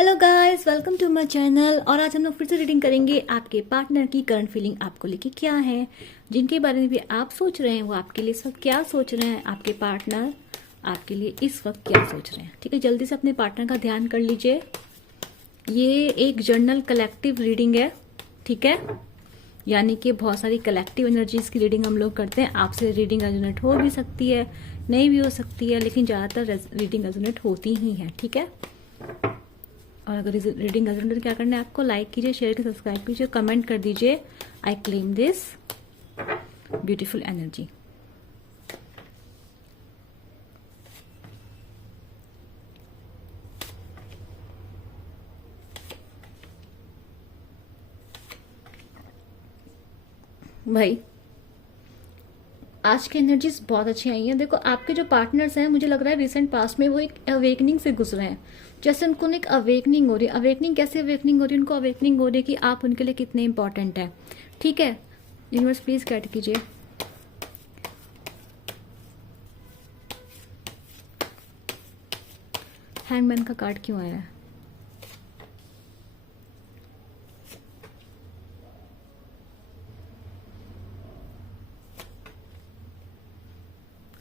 Hello guys, welcome to my channel. और आज हम लोग फिर से रीडिंग करेंगे आपके पार्टनर की करंट फीलिंग आपको लेके क्या है, जिनके बारे में भी आप सोच रहे हैं वो आपके लिए इस वक्त क्या सोच रहे हैं, आपके पार्टनर आपके लिए इस वक्त क्या सोच रहे हैं। ठीक है, जल्दी से अपने पार्टनर का ध्यान कर लीजिए। ये एक जर्नल कलेक्टिव रीडिंग है, ठीक है, यानी कि बहुत सारी कलेक्टिव एनर्जीज की रीडिंग हम लोग करते हैं। आपसे रीडिंग रेजोनेट हो भी सकती है, नहीं भी हो सकती है, लेकिन ज़्यादातर रीडिंग रेजोनेट होती ही है। ठीक है, और अगर रीडिंग रेजोनेट तो क्या करना है आपको, लाइक कीजिए, शेयर कीजिए, सब्सक्राइब कीजिए, कमेंट कर दीजिए। I claim this beautiful energy. भाई आज की एनर्जीज बहुत अच्छी आई हैं। देखो, आपके जो पार्टनर्स हैं, मुझे लग रहा है रिसेंट पास्ट में वो एक अवेकनिंग से गुजरे हैं। जैसे उनको एक अवेकनिंग हो रही है। अवेकनिंग कैसे अवेकनिंग हो रही है? उनको अवेकनिंग हो रही है कि आप उनके लिए कितने इंपॉर्टेंट हैं। ठीक है, यूनिवर्स प्लीज गाइड कीजिए। हैंगमैन का कार्ड क्यों आया है?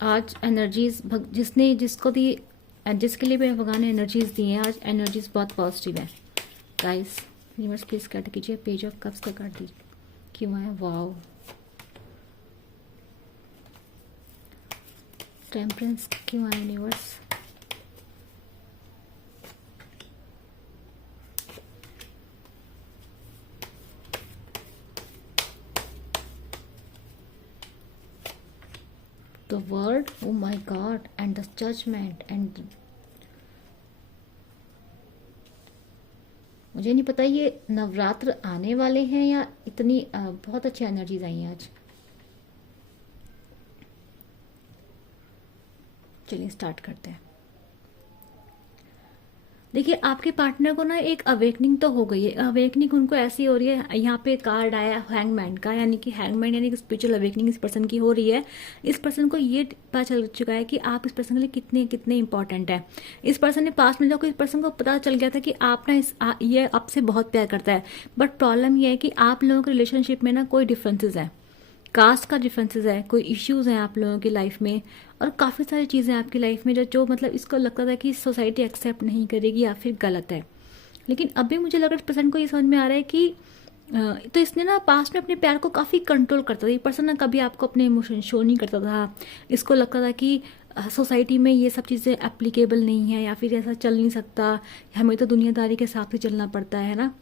आज एनर्जीज जिसने जिसको भी जिसके लिए भी भगवान ने एनर्जीज दी हैं, आज एनर्जीज बहुत पॉजिटिव है गाइस। यूनिवर्स प्लीज गाइड कीजिए। पेज ऑफ कप्स का कार्ड दीजिए, क्यों आया? वाओ, टेम्परेंस क्यों आया universe? The word, oh my God, and the judgment and मुझे नहीं पता ये नवरात्र आने वाले हैं या इतनी बहुत अच्छी एनर्जीज आई हैं आज। चलिए स्टार्ट करते हैं। देखिए, आपके पार्टनर को ना एक अवेकनिंग तो हो गई है। अवेकनिंग उनको ऐसी हो रही है, यहाँ पे कार्ड आया हैंगमैन का, यानी कि हैंगमैन यानी कि स्पिरिचुअल अवेकनिंग इस पर्सन की हो रही है। इस पर्सन को ये पता चल चुका है कि आप इस पर्सन के लिए कितने कितने इंपॉर्टेंट है। इस पर्सन ने पास में जाकर इस पर्सन को पता चल गया था कि आप ना ये आपसे बहुत प्यार करता है। बट प्रॉब्लम ये है कि आप लोगों के रिलेशनशिप में ना कोई डिफरेंसेस है, कास्ट का डिफरेंसेस है, कोई इश्यूज हैं आप लोगों की लाइफ में, और काफ़ी सारी चीज़ें आपकी लाइफ में जो मतलब इसको लगता था कि सोसाइटी एक्सेप्ट नहीं करेगी या फिर गलत है। लेकिन अभी मुझे लग रहा है इस पर्सन को ये समझ में आ रहा है कि तो इसने ना पास्ट में अपने प्यार को काफ़ी कंट्रोल करता था। ये पर्सन ना कभी आपको अपने इमोशन शो नहीं करता था। इसको लगता था कि सोसाइटी में ये सब चीज़ें एप्लीकेबल नहीं है, या फिर ऐसा चल नहीं सकता, हमें तो दुनियादारी के हिसाब से चलना पड़ता है ना।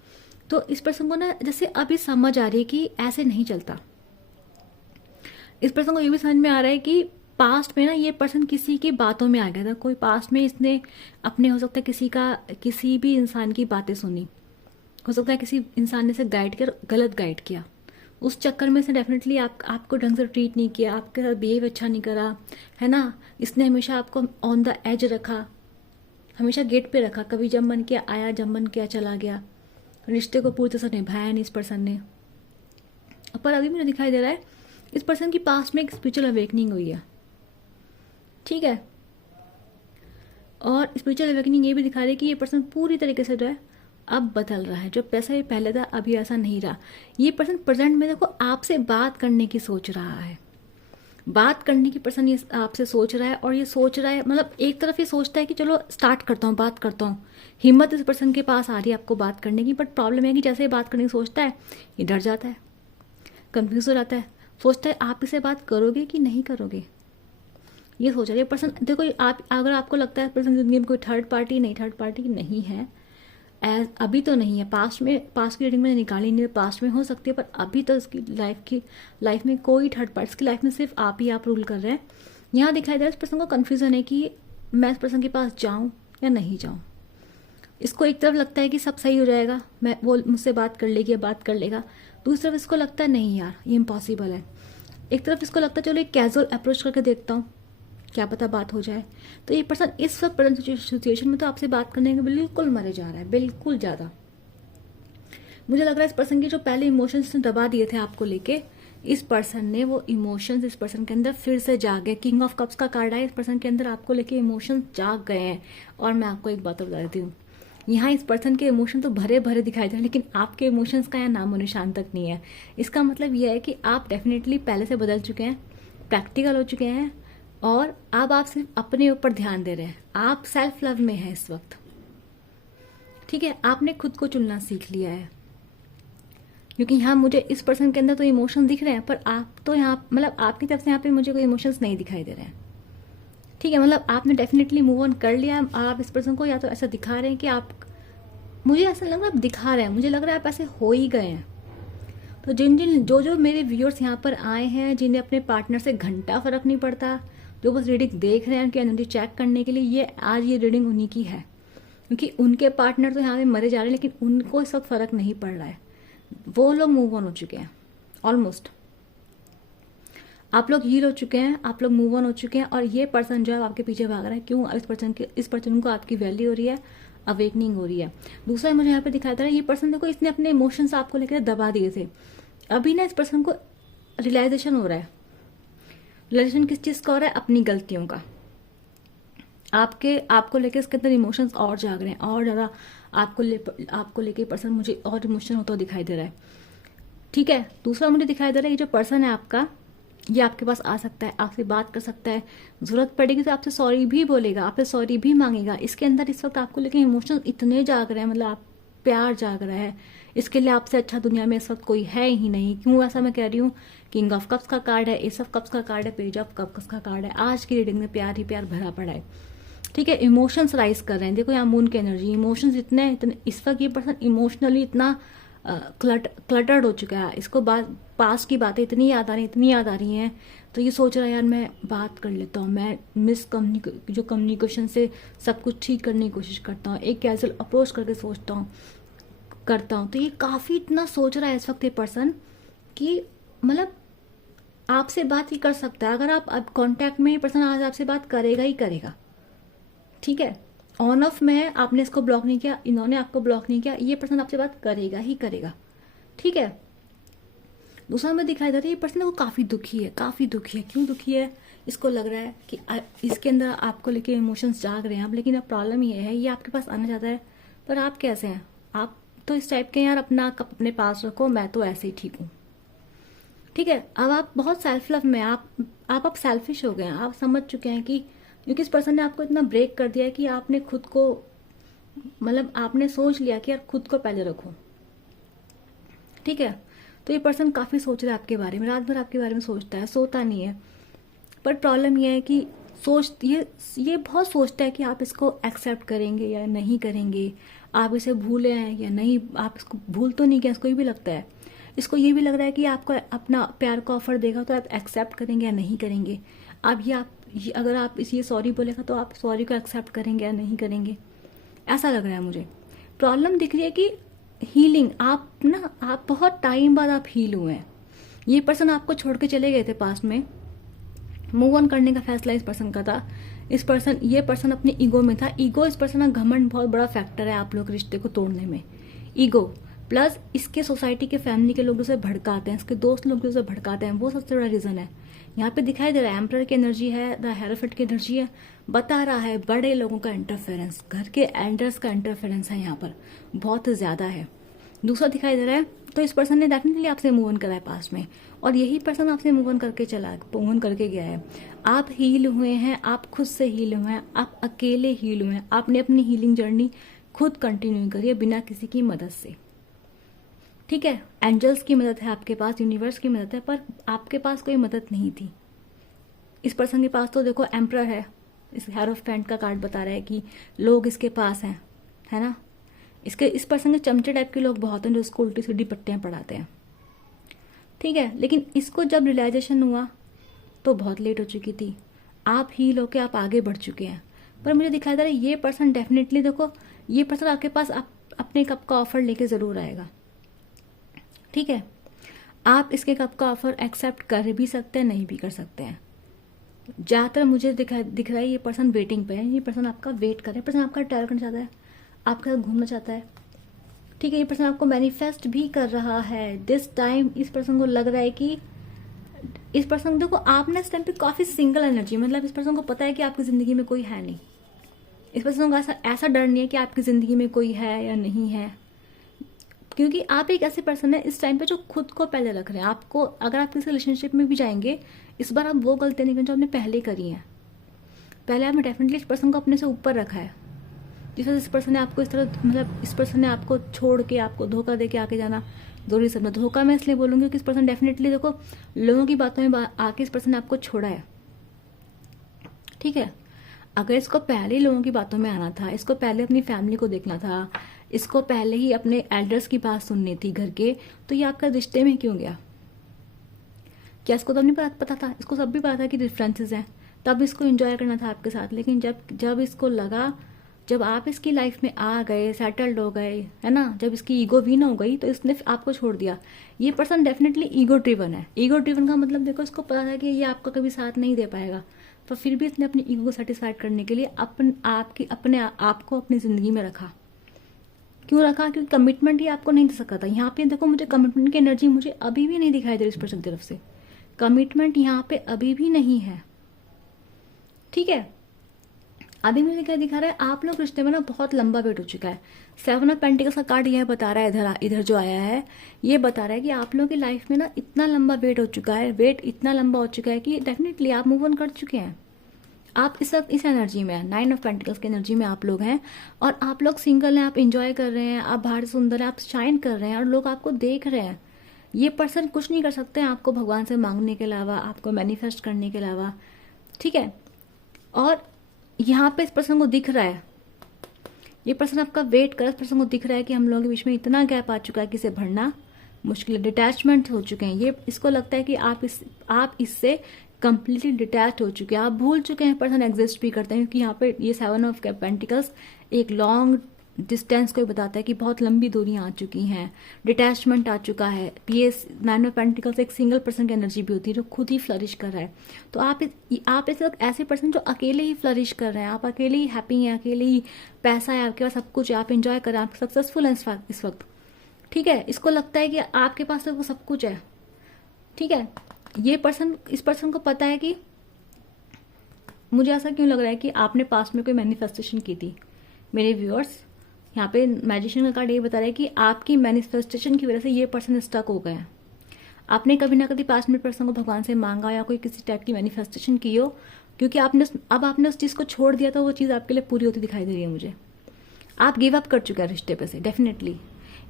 तो इस पर्सन को ना जैसे अभी समझ आ रही है कि ऐसे नहीं चलता। इस पर्सन को ये भी समझ में आ रहा है कि पास्ट में ना ये पर्सन किसी की बातों में आ गया था। कोई पास्ट में इसने अपने, हो सकता है किसी भी इंसान की बातें सुनी, हो सकता है किसी इंसान ने इसे गाइड कर गलत गाइड किया। उस चक्कर में इसने डेफिनेटली आपको ढंग से ट्रीट नहीं किया, आपके साथ बिहेव अच्छा नहीं करा, है ना। इसने हमेशा आपको ऑन द एज रखा, हमेशा गेट पे रखा। कभी जब मन किया आया, जब मन किया चला गया। रिश्ते को पूरी तरह से निभाया नहीं इस पर्सन ने। पर अभी मुझे दिखाई दे रहा है इस पर्सन की पास्ट में एक स्पिरिचुअल अवेकनिंग हुई है, ठीक है। और स्पिरिचुअल अवेकनिंग ये भी दिखा रही है कि ये पर्सन पूरी तरीके से जो है अब बदल रहा है। जो पैसा ये पहले था अभी ऐसा नहीं रहा। ये पर्सन प्रेजेंट में देखो आपसे बात करने की सोच रहा है, बात करने की पर्सन ये आपसे सोच रहा है। और ये सोच रहा है, मतलब एक तरफ ये सोचता है कि चलो स्टार्ट करता हूँ, बात करता हूँ। हिम्मत इस पर्सन के पास आ रही है आपको बात करने की। बट प्रॉब्लम है कि जैसे ये बात करने की सोचता है, ये डर जाता है, कंफ्यूज हो जाता है, सोचता है आप इसे बात करोगे कि नहीं करोगे। ये सोच रही है पर्सन। देखो, आप अगर आपको लगता है पर्सन जिंदगी में कोई थर्ड पार्टी नहीं है, अभी तो नहीं है। पास्ट की रीडिंग में निकाली नहीं, पास्ट में हो सकती है, पर अभी तो इसकी लाइफ में कोई थर्ड पार्टी, इसकी लाइफ में सिर्फ आप ही आप रूल कर रहे हैं। यहाँ दिखाई दे रहा है इस पर्सन को कन्फ्यूजन है कि मैं इस पर्सन के पास जाऊँ या नहीं जाऊँ। इसको एक तरफ लगता है कि सब सही हो जाएगा, वो मुझसे बात कर लेगी या बात कर लेगा। दूसरी तरफ इसको लगता है नहीं यार, ये इम्पॉसिबल है। एक तरफ इसको लगता है चलो एक कैजुअल अप्रोच करके देखता हूँ, क्या पता बात हो जाए। तो ये पर्सन इस वक्त प्रेजेंट सिचुएशन में तो आपसे बात करने के बिल्कुल मरे जा रहा है, बिल्कुल ज़्यादा। मुझे लग रहा है इस पर्सन की जो पहले इमोशंस ने दबा दिए थे आपको लेके, इस पर्सन ने वो इमोशंस इस पर्सन के अंदर फिर से जाग गए। किंग ऑफ कप्स का कार्ड है, इस पर्सन के अंदर आपको लेके इमोशंस जाग गए हैं। और मैं आपको एक बात बता देती हूँ, यहाँ इस पर्सन के इमोशन तो भरे भरे दिखाई दे रहे हैं, लेकिन आपके इमोशंस का यहाँ नामो निशान तक नहीं है। इसका मतलब यह है कि आप डेफिनेटली पहले से बदल चुके हैं, प्रैक्टिकल हो चुके हैं, और अब आप सिर्फ अपने ऊपर ध्यान दे रहे हैं। आप सेल्फ लव में हैं इस वक्त, ठीक है। आपने खुद को चुनना सीख लिया है, क्योंकि यहाँ मुझे इस पर्सन के अंदर तो इमोशन दिख रहे हैं, पर आप तो यहाँ मतलब आपकी तरफ से यहाँ पे मुझे कोई इमोशंस नहीं दिखाई दे रहे हैं, ठीक है। मतलब आपने डेफिनेटली मूव ऑन कर लिया है, और आप इस पर्सन को या तो ऐसा दिखा रहे हैं कि आप, मुझे ऐसा लग रहा है आप दिखा रहे हैं, मुझे लग रहा है आप ऐसे हो ही गए हैं। तो जो मेरे व्यूअर्स यहाँ पर आए हैं, जिन्हें अपने पार्टनर से घंटा फर्क नहीं पड़ता, जो बस रीडिंग देख रहे हैं उनकी एनर्जी चेक करने के लिए, ये आज ये रीडिंग उन्हीं की है, क्योंकि उनके पार्टनर तो यहाँ पे मरे जा रहे हैं, लेकिन उनको इस वक्त फर्क नहीं पड़ रहा है। वो लोग मूव ऑन हो चुके हैं ऑलमोस्ट। आप लोग हील हो चुके हैं, आप लोग मूव ऑन हो चुके हैं, और ये पर्सन जो है आपके पीछे भाग रहा है। क्यों? इस पर्सन को आपकी वैल्यू हो रही है, अवेकनिंग हो रही है। दूसरा मुझे यहाँ पे दिखाई दे रहा है, ये पर्सन देखो इसने अपने इमोशंस आपको लेकर दबा दिए थे, अभी ना इस पर्सन को रियलाइजेशन हो रहा है। रियलाइजेशन किस चीज का हो रहा है? अपनी गलतियों का। आपको लेके इसके अंदर इमोशंस और जाग रहे हैं, और ज्यादा आपको लेके पर्सन मुझे और इमोशनल होता दिखाई दे रहा है, ठीक है। दूसरा मुझे दिखाई दे रहा है, ये जो पर्सन है आपका, ये आपके पास आ सकता है, आपसे बात कर सकता है, जरूरत पड़ेगी तो आपसे सॉरी भी बोलेगा, आपसे सॉरी भी मांगेगा। इसके अंदर इस वक्त आपको लेके इमोशंस इतने जाग रहे हैं, मतलब आप प्यार जाग रहा है, इसके लिए आपसे अच्छा दुनिया में इस वक्त कोई है ही नहीं। क्यों ऐसा मैं कह रही हूँ? किंग ऑफ कप्स का कार्ड है, एस ऑफ कप्स का कार्ड है, पेज ऑफ कप्स का कार्ड है। आज की रीडिंग में प्यार ही प्यार भरा पड़ा है, ठीक है। इमोशंस राइज कर रहे हैं, देखो यहाँ मून की एनर्जी, इमोशंस इतने इस वक्त ये पर्सन इमोशनली इतना क्लटर्ड हो चुका है। इसको पास की बातें इतनी याद आ रही हैं, तो ये सोच रहा है यार मैं बात कर लेता हूँ, मैं जो कम्युनिकेशन से सब कुछ ठीक करने की कोशिश करता हूँ, एक कैजुअल अप्रोच करके करता हूँ। तो ये काफी इतना सोच रहा है इस वक्त ये पर्सन कि मतलब आपसे बात ही कर सकता है। अगर आप अब कांटेक्ट में, ये पर्सन आज आपसे बात करेगा ही करेगा, ठीक है। ऑन ऑफ में है, आपने इसको ब्लॉक नहीं किया, इन्होंने आपको ब्लॉक नहीं किया, ये पर्सन आपसे बात करेगा ही करेगा, ठीक है। दूसरा में दिखाई दे रहा है, ये पर्सन वो काफी दुखी है, काफी दुखी है। क्यों दुखी है? इसको लग रहा है कि इसके अंदर आपको लेके इमोशंस जाग रहे हैं अब, लेकिन अब प्रॉब्लम ये है, ये आपके पास आना चाहता है, पर आप कैसे हैं? आप तो इस टाइप के यार, अपना कप अपने पास रखो, मैं तो ऐसे ही ठीक हूँ, ठीक है। अब आप बहुत सेल्फ लव में, आप सेल्फिश हो गए हैं, आप समझ चुके हैं कि क्योंकि इस पर्सन ने आपको इतना ब्रेक कर दिया है कि आपने खुद को, मतलब आपने सोच लिया कि यार खुद को पहले रखो, ठीक है। तो ये पर्सन काफी सोच रहा है आपके बारे में, रात भर आपके बारे में सोचता है, सोता नहीं है। पर प्रॉब्लम यह है कि ये बहुत सोचता है कि आप इसको एक्सेप्ट करेंगे या नहीं करेंगे, आप इसे भूले हैं या नहीं। आप इसको भूल तो नहीं गया, इसको ये भी लगता है, इसको ये भी लग रहा है कि आपको अपना प्यार का ऑफर देगा तो आप एक्सेप्ट करेंगे या नहीं करेंगे। अगर आप ये सॉरी बोलेगा तो आप सॉरी को एक्सेप्ट करेंगे या नहीं करेंगे, ऐसा लग रहा है मुझे। प्रॉब्लम दिख रही है कि हीलिंग, आप बहुत टाइम बाद आप हील हुए हैं। ये पर्सन आपको छोड़ के चले गए थे पास्ट में, मूव ऑन करने का फैसला इस पर्सन का था। ये पर्सन अपने ईगो में था। ईगो इस पर्सन का घमंड बहुत बड़ा फैक्टर है आप लोग रिश्ते को तोड़ने में। ईगो प्लस इसके सोसाइटी के फैमिली के लोग उसे भड़काते हैं, इसके दोस्त लोग उसे भड़काते हैं, वो सबसे बड़ा रीजन है। यहाँ पे दिखाई दे रहा है एम्परर की एनर्जी है, द हेरोफेंट की एनर्जी है, बता रहा है बड़े लोगों का इंटरफेरेंस, घर के एल्डर्स का इंटरफेरेंस है यहाँ पर बहुत ज्यादा है। दूसरा दिखाई दे रहा है, तो इस पर्सन ने डेफिनेटली आपसे मूव ऑन करा है पास में, और यही पर्सन आपसे मूव ऑन करके गया है। आप हील हुए हैं, आप खुद से हील हुए हैं, आप अकेले हील हुए हैं। आपने अपनी हीलिंग जर्नी खुद कंटिन्यू करी है बिना किसी की मदद से, ठीक है। एंजल्स की मदद है आपके पास, यूनिवर्स की मदद है, पर आपके पास कोई मदद नहीं थी। इस पर्सन के पास तो देखो एम्परर है, इस हेरोफेंट का कार्ड बता रहा है कि लोग इसके पास हैं, है ना। इस पर्सन के चमचे टाइप के लोग बहुत हैं जो इसको उल्टी सीधी पट्टियां पढ़ाते हैं, ठीक है। लेकिन इसको जब रियलाइजेशन हुआ तो बहुत लेट हो चुकी थी। आप हील होके आप आगे बढ़ चुके हैं। पर मुझे दिखाई दे रहा है ये पर्सन डेफिनेटली, देखो ये पर्सन आपके पास अपने कप का ऑफर लेके जरूर आएगा, ठीक है। आप इसके कप का ऑफर एक्सेप्ट कर भी सकते हैं, नहीं भी कर सकते हैं। ज्यादातर मुझे दिख रहा है ये पर्सन वेटिंग पे है, ये पर्सन आपका वेट कर रहा है, पर्सन आपका ट्रैवल करना चाहता है, आपके साथ घूमना चाहता है, ठीक है। ये पर्सन आपको मैनिफेस्ट भी कर रहा है दिस टाइम। इस पर्सन को लग रहा है कि इस पर्सन, देखो आपने इस टाइम पे काफी सिंगल एनर्जी, मतलब इस पर्सन को पता है कि आपकी जिंदगी में कोई है नहीं। इस पर्सन को ऐसा ऐसा डर नहीं है कि आपकी ज़िंदगी में कोई है या नहीं है, क्योंकि आप एक ऐसे पर्सन है इस टाइम पे जो खुद को पहले रख रहे हैं। आपको अगर आप किसी रिलेशनशिप में भी जाएंगे, इस बार आप वो गलतियां नहीं करें जो आपने पहले करी हैं। पहले आपने डेफिनेटली इस पर्सन को अपने से ऊपर रखा है, जिस वजह से इस पर्सन ने आपको इस तरह, मतलब इस पर्सन ने आपको छोड़ के, आपको धोखा दे के आके जाना जरूरी समझा। धोखा मैं इसलिए बोलूँगी कि इस पर्सन डेफिनेटली, देखो, लोगों की बातों में आके इस पर्सन ने आपको छोड़ा है, ठीक है। अगर इसको पहले ही लोगों की बातों में आना था, इसको पहले अपनी फैमिली को देखना था, इसको पहले ही अपने एल्डर्स की बात सुननी थी घर के, तो ये आपका रिश्ते में क्यों गया? क्या इसको तब नहीं पता था? इसको सब भी पता था कि डिफरेंसेस हैं, तब इसको एंजॉय करना था आपके साथ। लेकिन जब जब इसको लगा, जब आप इसकी लाइफ में आ गए, सेटल्ड हो गए, है ना, जब इसकी ईगो वीन हो गई, तो इसने आपको छोड़ दिया। ये पर्सन डेफिनेटली ईगो ड्रिवन है। ईगो ड्रिवन का मतलब, देखो, इसको पता था कि ये आपका कभी साथ नहीं दे पाएगा, पर फिर भी इसने अपनी ईगो को सेटिस्फाइड करने के लिए अपने आप को अपनी जिंदगी में रखा। क्यों रखा? क्योंकि कमिटमेंट ही आपको नहीं दे सका था। यहाँ पे देखो, मुझे कमिटमेंट की एनर्जी मुझे अभी भी नहीं दिखाई दे रही इस पर्सन की तरफ से। कमिटमेंट यहाँ पे अभी भी नहीं है, ठीक है। अभी मुझे क्या दिखा रहा है, आप लोग रिश्ते में ना बहुत लंबा वेट हो चुका है। 7 ऑफ पेंटिकल्स का कार्ड यह बता रहा है, इधर जो आया है, ये बता रहा है कि आप लोगों की लाइफ में ना इतना लंबा वेट हो चुका है, वेट इतना लंबा हो चुका है कि डेफिनेटली आप मूव ऑन कर चुके हैं। आप इस वक्त इस एनर्जी में हैं, 9 ऑफ पेंटिकल्स की एनर्जी में आप लोग हैं, और आप लोग सिंगल हैं, आप इंजॉय कर रहे हैं, आप बाहर सुंदर हैं, आप शाइन कर रहे हैं, और लोग आपको देख रहे हैं। ये पर्सन कुछ नहीं कर सकते हैं आपको भगवान से मांगने के अलावा, आपको मैनिफेस्ट करने के अलावा, ठीक है। और यहाँ पे इस पर्सन को दिख रहा है, ये पर्सन आपका वेट कर, इस पर्सन को दिख रहा है कि हम लोगों के बीच में इतना गैप आ चुका है कि इसे भरना मुश्किल है, डिटैचमेंट हो चुके हैं। ये इसको लगता है कि आप इससे कंप्लीटली डिटैच हो चुके हैं, आप भूल चुके हैं पर्सन एग्जिस्ट भी करते हैं, क्योंकि यहाँ पे ये 7 ऑफ पेंटिकल्स एक लॉन्ग डिस्टेंस को बताता है कि बहुत लंबी दूरियां आ चुकी हैं, डिटैचमेंट आ चुका है। ये 9 ऑफ पेंटिकल्स एक सिंगल पर्सन की एनर्जी भी होती है जो खुद ही फ्लरिश कर रहा है। तो आप इस वक्त ऐसे पर्सन जो अकेले ही फ्लरिश कर रहे हैं, आप अकेले ही हैप्पी हैं, अकेले ही पैसा है आपके पास, सब कुछ है, आप इंजॉय कर रहे हैं, आप सक्सेसफुल हैं इस वक्त, ठीक है। इसको लगता है कि आपके पास तो वो सब कुछ है, ठीक है। इस पर्सन को पता है कि मुझे ऐसा क्यों लग रहा है कि आपने पास्ट में कोई मैनिफेस्टेशन की थी। मेरे व्यूअर्स, यहाँ पे मैजिशियन का कार्ड ये बता रहा है कि आपकी मैनिफेस्टेशन की वजह से ये पर्सन स्टक हो गए हैं। आपने कभी ना कभी पास्ट में पर्सन को भगवान से मांगा या कोई किसी टाइप की मैनिफेस्टेशन की हो, क्योंकि आपने उस चीज़ को छोड़ दिया, तो वो चीज़ आपके लिए पूरी होती दिखाई दे रही है मुझे। आप गिव अप कर चुके हैं रिश्ते पे से, डेफिनेटली।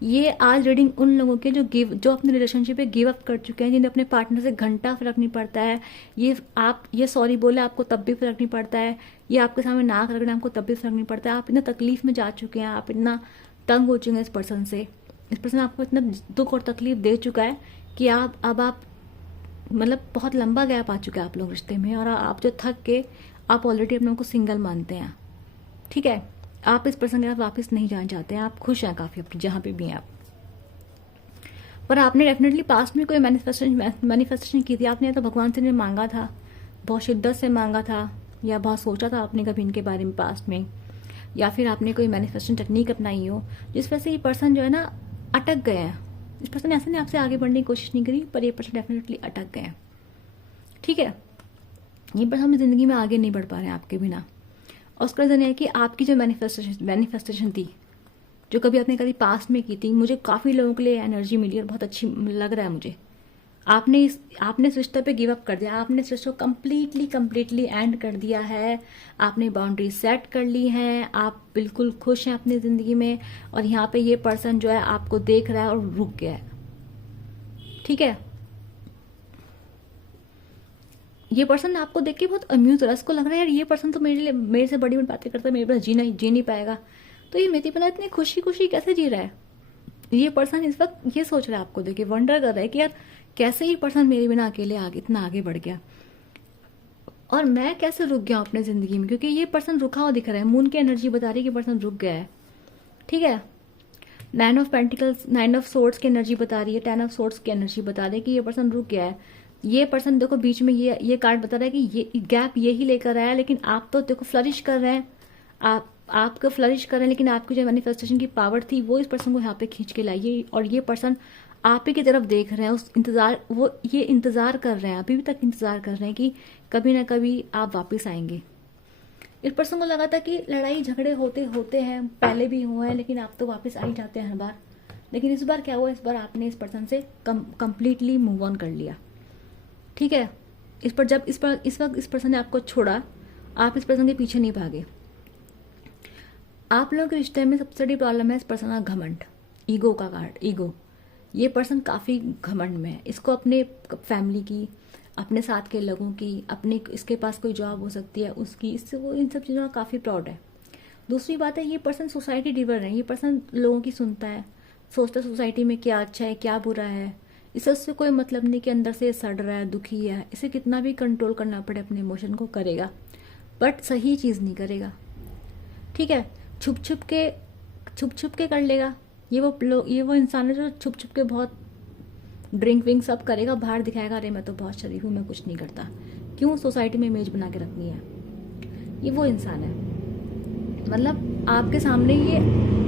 ये आज रीडिंग उन लोगों के जो अपने रिलेशनशिप पे गिव अप कर चुके हैं, जिन्हें अपने पार्टनर से घंटा फर्क नहीं पड़ता है। ये सॉरी बोले आपको तब भी फर्क नहीं पड़ता है, ये आपके सामने नाक रगड़े आपको तब भी फर्क नहीं पड़ता है। आप इतना तकलीफ में जा चुके हैं, आप इतना तंग हो चुके हैं इस पर्सन से। इस पर्सन आपको इतना दुख और तकलीफ दे चुका है कि आप मतलब बहुत लंबा गैप आ चुका है आप लोग रिश्ते में, और आप जो थक के आप ऑलरेडी अपने को सिंगल मानते हैं, ठीक है। आप इस पर्सन के साथ वापस नहीं जाना चाहते हैं, आप खुश हैं काफ़ी अपनी जहाँ पे भी हैं आप। पर आपने डेफिनेटली पास्ट में कोई मैनिफेस्टेशन की थी, आपने या तो भगवान से ने मांगा था, बहुत शिद्दत से मांगा था, या बहुत सोचा था आपने कभी इनके बारे में पास्ट में, या फिर आपने कोई मैनिफेस्टेशन टेक्निक अपनाई हो, जिस वजह से ये पर्सन जो है ना अटक गए हैं। इस पर्सन ने ऐसे नहीं आपसे आगे बढ़ने की कोशिश नहीं करी, पर ये पर्सन डेफिनेटली अटक गए हैं, ठीक है। ये पर्सन अपनी ज़िंदगी में आगे नहीं बढ़ पा रहे हैं आपके बिना। और उसका रीज़न है कि आपकी जो मैनिफेस्टेशन थी, जो कभी आपने कभी पास्ट में की थी, मुझे काफ़ी लोगों के लिए एनर्जी मिली और बहुत अच्छी लग रहा है मुझे। आपने इस रिश्ते पे गिव अप कर दिया, आपने इस रिश्ते को कम्प्लीटली एंड कर दिया है, आपने बाउंड्री सेट कर ली है, आप बिल्कुल खुश हैं अपनी ज़िंदगी में। और यहाँ पे ये पर्सन जो है आपको देख रहा है और रुक गया है, ठीक है। ये पर्सन आपको देख के बहुत अम्यूज हो रहा है, इसको लग रहा है यार ये पर्सन तो मेरे से बड़ी बातें करता है, मेरे पास जी नहीं पाएगा, तो ये मेरी बना इतनी खुशी कैसे जी रहा है। ये पर्सन इस वक्त ये सोच रहा है, आपको देख के वंडर कर रहा है कि यार कैसे ये पर्सन मेरे बिना अकेले इतना आगे बढ़ गया, और मैं कैसे रुक गया अपने जिंदगी में, क्योंकि ये पर्सन रुका हुआ दिख रहा है। मून की एनर्जी बता रही है कि पर्सन रुक गया है, ठीक है। 9 ऑफ पेंटिकल्स, 9 ऑफ सोर्ड्स की एनर्जी बता रही है, 10 ऑफ सोर्ड्स की एनर्जी बता रही है कि ये पर्सन रुक गया है। ये पर्सन देखो बीच में ये कार्ड बता रहा है कि ये गैप यही लेकर आया, लेकिन आप तो देखो फ्लरिश कर रहे हैं, आपको फ्लरिश कर रहे हैं, लेकिन आपकी जो मैनिफेस्टेशन की पावर थी वो इस पर्सन को यहाँ पे खींच के लाई, और ये पर्सन आप ही की तरफ देख रहे हैं, ये इंतजार कर रहे हैं, अभी भी तक इंतजार कर रहे हैं कि कभी ना कभी आप वापस आएंगे। इस पर्सन को लगा था कि लड़ाई झगड़े होते होते हैं, पहले भी हुए हैं, लेकिन आप तो वापस आ ही जाते हैं हर बार। लेकिन इस बार क्या हुआ, इस बार आपने इस पर्सन से कंप्लीटली मूव ऑन कर लिया। ठीक है, इस पर जब इस वक्त इस पर्सन ने आपको छोड़ा, आप इस पर्सन के पीछे नहीं भागे। आप लोगों के रिश्ते में सबसे बड़ी प्रॉब्लम है इस पर्सन का घमंड, ईगो का कार्ड, ईगो। ये पर्सन काफ़ी घमंड में है, इसको अपने फैमिली की, अपने साथ के लोगों की, अपने, इसके पास कोई जॉब हो सकती है उसकी, इससे वो इन सब चीज़ों का काफ़ी प्राउड है। दूसरी बात है, ये पर्सन सोसाइटी डिवर है, ये पर्सन लोगों की सुनता है, सोचता है सोसाइटी में क्या अच्छा है क्या बुरा है, इसे उससे कोई मतलब नहीं कि अंदर से सड़ रहा है, दुखी है, इसे कितना भी कंट्रोल करना पड़े अपने इमोशन को करेगा, बट सही चीज़ नहीं करेगा। ठीक है, छुप छुप के कर लेगा। ये वो इंसान है जो छुप छुप के बहुत ड्रिंक विंक सब करेगा, बाहर दिखाएगा अरे मैं तो बहुत शरीफ हूँ, मैं कुछ नहीं करता। क्यों? सोसाइटी में इमेज बना के रखनी है। ये वो इंसान है, मतलब आपके सामने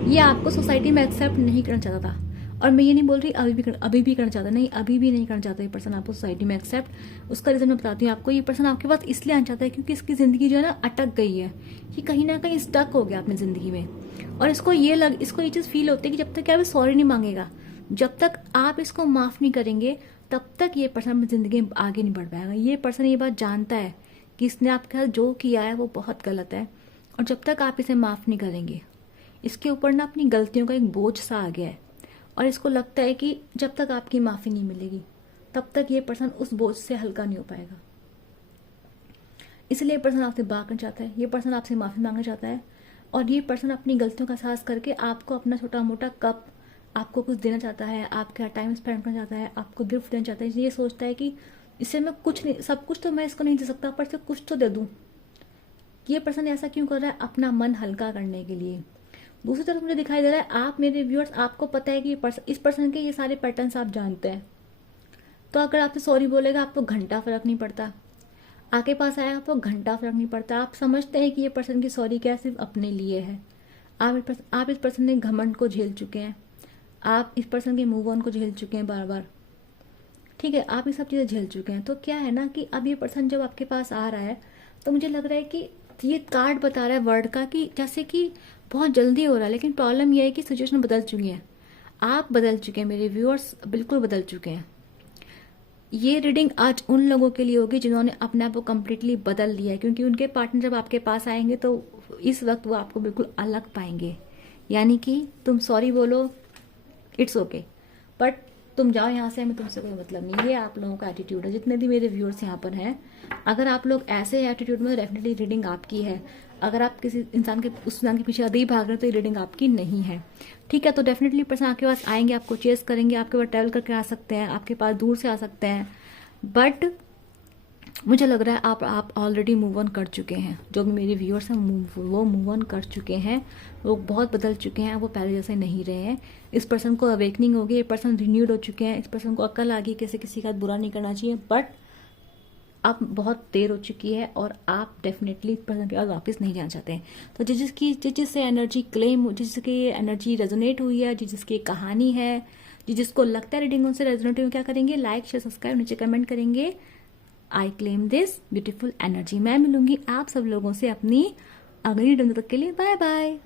ये आपको सोसाइटी में एक्सेप्ट नहीं करना चाहता था। और मैं ये नहीं बोल रही अभी भी करना चाहता, नहीं, अभी भी नहीं करना चाहता ये पर्सन आपको सोसाइटी में एक्सेप्ट। उसका रीज़न मैं बताती हूँ आपको। ये पर्सन आपके पास इसलिए आना चाहता है क्योंकि इसकी ज़िंदगी जो है ना अटक गई है, ये कहीं ना कहीं स्टक हो गया अपनी ज़िंदगी में। और इसको ये चीज़ फील होती है कि जब तक क्या सॉरी नहीं मांगेगा, जब तक आप इसको माफ़ नहीं करेंगे, तब तक ये पर्सन अपनी ज़िंदगी में आगे नहीं बढ़ पाएगा। ये पर्सन ये बात जानता है कि इसने आपके साथ जो किया है वो बहुत गलत है, और जब तक आप इसे माफ़ नहीं करेंगे, इसके ऊपर ना अपनी गलतियों का एक बोझ सा आ गया है, और इसको लगता है कि जब तक आपकी माफ़ी नहीं मिलेगी तब तक ये पर्सन उस बोझ से हल्का नहीं हो पाएगा। इसलिए ये पर्सन आपसे बात करना चाहता है, ये पर्सन आपसे माफ़ी मांगना चाहता है, और ये पर्सन अपनी गलतियों का एहसास करके आपको अपना छोटा मोटा कप, आपको कुछ देना चाहता है, आपका टाइम स्पेंड करना चाहता है, आपको गिफ्ट देना चाहता है। ये सोचता है कि इससे मैं कुछ नहीं, सब कुछ तो मैं इसको नहीं दे सकता, पर इसे कुछ तो दे दूँ। ये पर्सन ऐसा क्यों कर रहा है? अपना मन हल्का करने के लिए। दूसरी तरफ मुझे दिखाई दे रहा है, आप मेरे व्यूअर्स, आपको पता है कि इस पर्सन के ये सारे पैटर्न्स आप जानते हैं, तो अगर आपसे सॉरी बोलेगा आपको घंटा फर्क नहीं पड़ता, आपके पास आया आपको घंटा फर्क नहीं पड़ता। आप समझते हैं कि ये पर्सन की सॉरी क्या सिर्फ अपने लिए है। आप इस पर्सन ने घमंड को झेल चुके हैं, आप इस पर्सन के मूव ऑन को झेल चुके हैं बार बार। ठीक है, आप ये सब चीज़ें झेल चुके हैं। तो क्या है ना कि अब ये पर्सन जब आपके पास आ रहा है, तो मुझे लग रहा है कि ये कार्ड बता रहा है वर्ड का कि जैसे कि बहुत जल्दी हो रहा है, लेकिन प्रॉब्लम यह है कि सिचुएशन बदल चुकी है, आप बदल चुके हैं, मेरे व्यूअर्स बिल्कुल बदल चुके हैं। ये रीडिंग आज उन लोगों के लिए होगी जिन्होंने अपने आप को कम्प्लीटली बदल लिया है, क्योंकि उनके पार्टनर जब आपके पास आएंगे तो इस वक्त वो आपको बिल्कुल अलग पाएंगे। यानी कि तुम सॉरी बोलो, इट्स ओके, बट तुम जाओ यहाँ से, हमें तुमसे कोई मतलब नहीं। ये आप लोगों का एटीट्यूड है, जितने भी मेरे व्यूअर्स यहाँ पर हैं। अगर आप लोग ऐसे एटीट्यूड में, डेफिनेटली रीडिंग आपकी है। अगर आप किसी इंसान के, उस इंसान के पीछे अधिक भाग रहे हो, तो ये रीडिंग आपकी नहीं है। ठीक है, तो डेफिनेटली पर्सन आपके पास आएंगे, आपको चेस करेंगे, आपके पास ट्रैवल करके आ सकते हैं, आपके पास दूर से आ सकते हैं, बट मुझे लग रहा है आप ऑलरेडी मूव ऑन कर चुके हैं। जो भी मेरे व्यूअर्स हैं वो मूव ऑन कर चुके हैं, वो बहुत बदल चुके हैं, वो पहले जैसे नहीं रहे हैं। इस पर्सन को अवेकनिंग होगी, ये पर्सन रिन्यूड हो चुके हैं, इस पर्सन को अक्ल आ गई किसी का बुरा नहीं करना चाहिए, बट अब बहुत देर हो चुकी है और आप डेफिनेटली इस पर्सन के बाद वापस नहीं जाना चाहते हैं। तो जिससे एनर्जी क्लेम, जिसकी एनर्जी रेजोनेट हुई है, जिसकी कहानी है, जिसको लगता है रीडिंग उनसे रेजोनेट हुई, क्या करेंगे? लाइक शेयर सब्सक्राइब, नीचे कमेंट करेंगे, I claim this beautiful energy. मैं मिलूंगी आप सब लोगों से अपनी अगली रीडिंग तक के लिए। Bye bye.